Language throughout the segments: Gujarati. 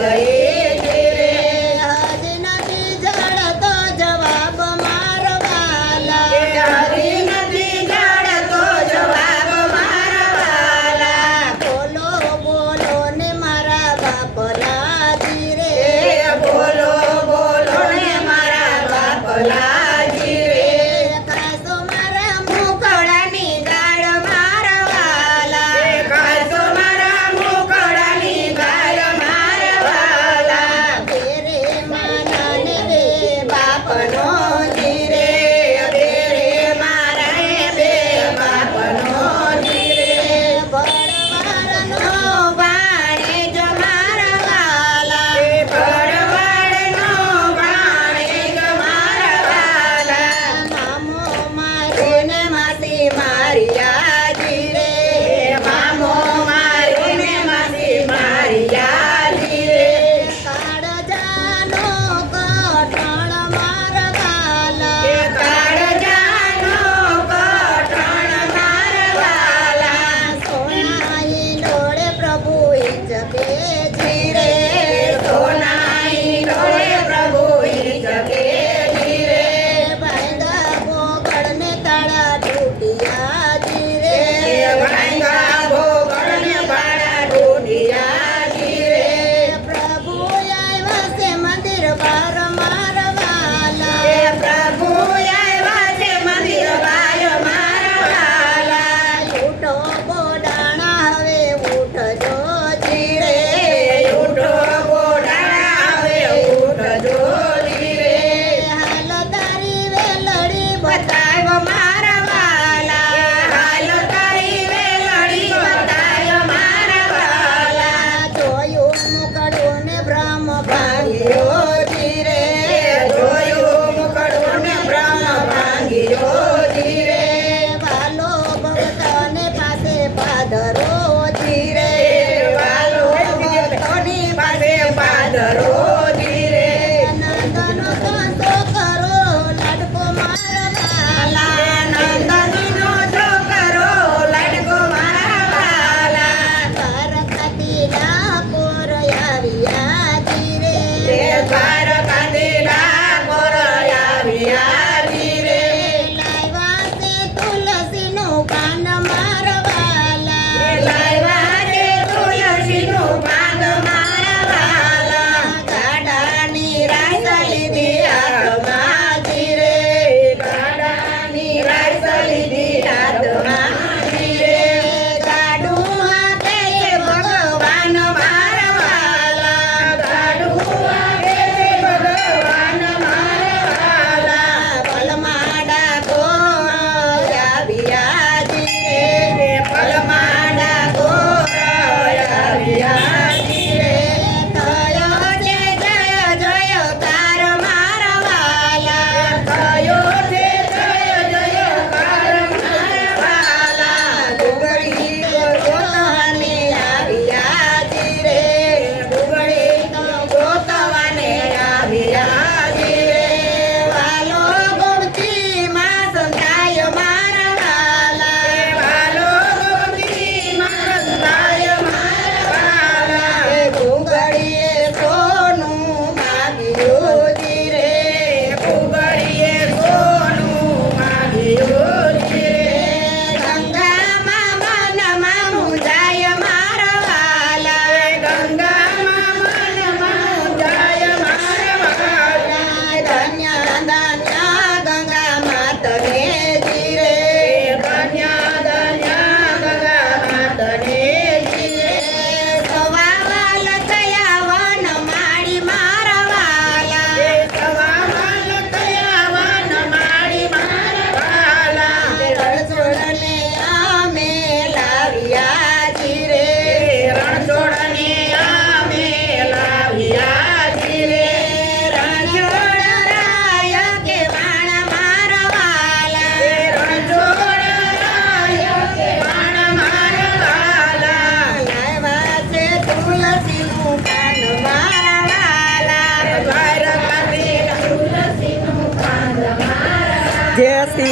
E aí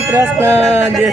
Jay